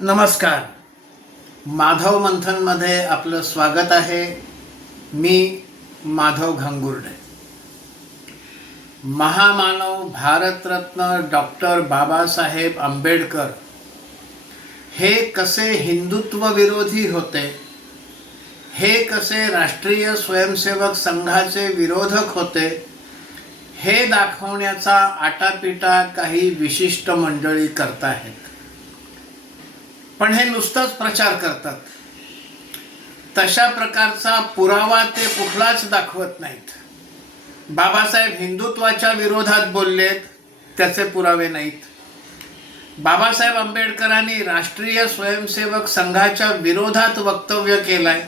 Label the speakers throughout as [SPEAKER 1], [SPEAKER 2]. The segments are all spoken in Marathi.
[SPEAKER 1] नमस्कार. माधव मंथनमध्ये आपलं स्वागत आहे. मी माधव घंगुर्डे. महामानव भारतरत्न डॉक्टर बाबासाहेब आंबेडकर हे कसे हिंदुत्वविरोधी होते? हे कसे राष्ट्रीय स्वयंसेवक संघाचे विरोधक होते? हे दाखवण्याचा आटापिटा काही विशिष्ट मंडळी करताहेत. पण हे नुसताच प्रचार करतात. तशा प्रकारचा पुरावा ते कुठलाच दाखवत नाहीत. बाबासाहेब हिंदुत्वाच्या विरोधात बोललेत त्याचे पुरावे नाहीत. बाबासाहेब आंबेडकरांनी राष्ट्रीय स्वयंसेवक संघाच्या विरोधात वक्तव्य केलंय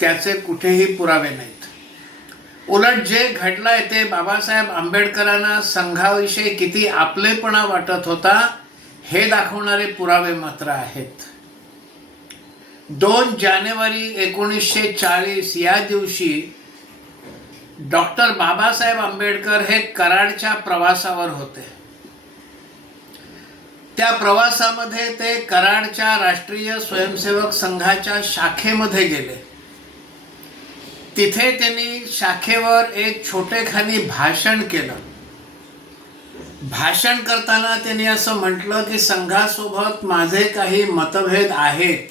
[SPEAKER 1] त्याचे कुठेही पुरावे नाहीत. उलट जे घडलंय ते बाबासाहेब आंबेडकरांना संघाविषयी किती आपलेपणा वाटत होता हे दाखवणारे पुरावे मात्र आहेत. दोन जानेवारी एकोणीसशे चाळीस या दिवशी डॉक्टर बाबासाहेब आंबेडकर हे कराडच्या प्रवासावर होते. त्या प्रवासामध्ये ते कराडच्या राष्ट्रीय स्वयंसेवक संघाच्या शाखेमध्ये गेले. तिथे त्यांनी शाखेवर एक छोटेखानी भाषण केलं. भाषण करताना त्यांनी असं म्हटलं की संघासोबत माझे काही मतभेद आहेत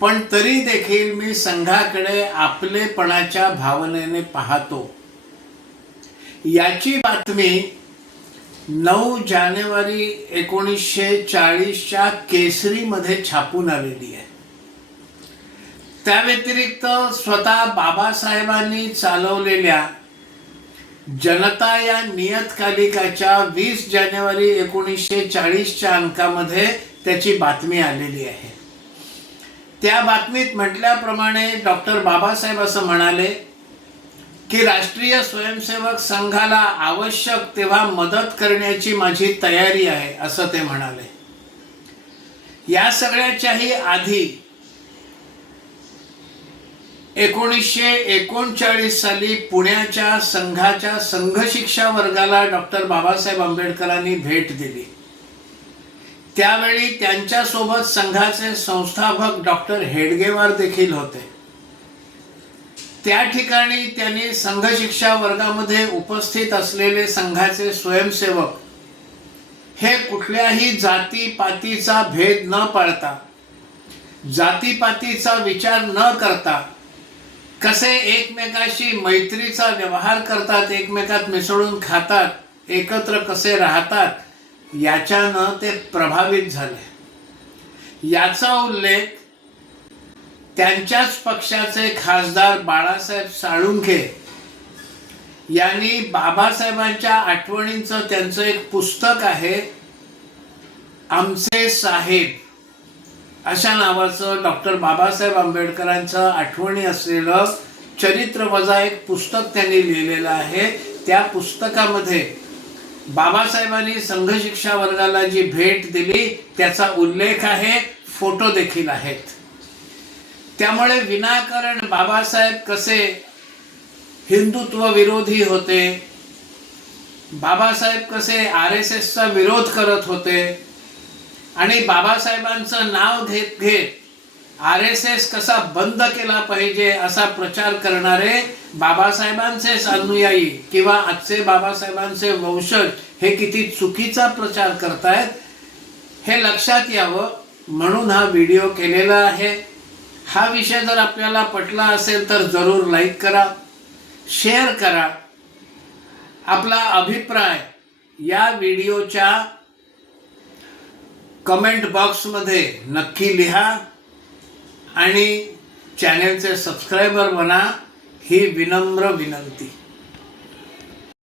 [SPEAKER 1] पण तरी देखील मी संघाकडे आपलेपणाच्या भावनेने पाहतो. याची बातमी नऊ जानेवारी एकोणीसशे चाळीसच्या केसरीमध्ये छापून आलेली आहे. त्या व्यतिरिक्त स्वतः बाबासाहेबांनी चालवलेल्या जनता या नियतकालिकाच्या वीस जानेवारी एकोणीसशे चाळीसच्या अंकामध्ये त्याची बातमी आलेली आहे. त्या बातमीत म्हटल्याप्रमाणे डॉक्टर बाबासाहेब असं म्हणाले की राष्ट्रीय स्वयंसेवक संघाला आवश्यक तेव्हा मदत करण्याची माझी तयारी आहे असं ते म्हणाले. या सगळ्याच्याही आधी एकोणीसशे एकोणचाळीस साली पुण्याच्या संघाच्या संघशिक्षा वर्गाला डॉक्टर बाबासाहेब आंबेडकरांनी भेट दिली. त्यावेळी त्यांच्यासोबत संघाचे संस्थापक डॉक्टर हेडगेवार देखील होते. त्या ठिकाणी त्यांनी संघशिक्षा वर्गामध्ये उपस्थित असलेले संघाचे स्वयंसेवक हे कुठल्याही जातीपातीचा भेद न पाळता जातीपातीचा विचार न करता कसे एकमेकाशी मैत्रीचा व्यवहार करतात एकमेकात मिसळून खातात एकत्र कसे राहतात याच्यानं ते प्रभावित झाले. याचा उल्लेख त्यांच्याच पक्षाचे खासदार बाळासाहेब साळुंखे यांनी बाबासाहेबांच्या आठवणींचं त्यांचं एक पुस्तक आहे आमचे साहेब. अशा नावाचं डॉक्टर बाबासाहेब आंबेडकरांचं आठवणी असलेलं चरित्र वजा एक पुस्तक त्यांनी लिहिलेलं आहे. त्या पुस्तकामध्ये बाबासाहेबांनी संघशिक्षा वर्गाला जी भेट दिली त्याचा उल्लेख आहे फोटो देखील आहेत. त्यामुळे विनाकारण बाबासाहेब कसे हिंदुत्व विरोधी होते? बाबासाहेब कसे आर एस एसचा विरोध करत होते? आणि बाबासाहेबांचं नाव घेत घेत आर एस एस कसा बंद केला पाहिजे असा प्रचार करणारे बाबासाहेबांचेच अनुयायी किंवा आजचे बाबासाहेबांचे वंशज हे किती चुकीचा प्रचार करतायत हे लक्षात यावं म्हणून हा व्हिडिओ केलेला आहे. हा विषय जर आपल्याला पटला असेल तर जरूर लाईक करा शेअर करा. आपला अभिप्राय या व्हिडिओच्या कमेंट बॉक्समध्ये नक्की लिहा आणि चॅनेलचे सबस्क्रायबर बना ही विनम्र विनंती.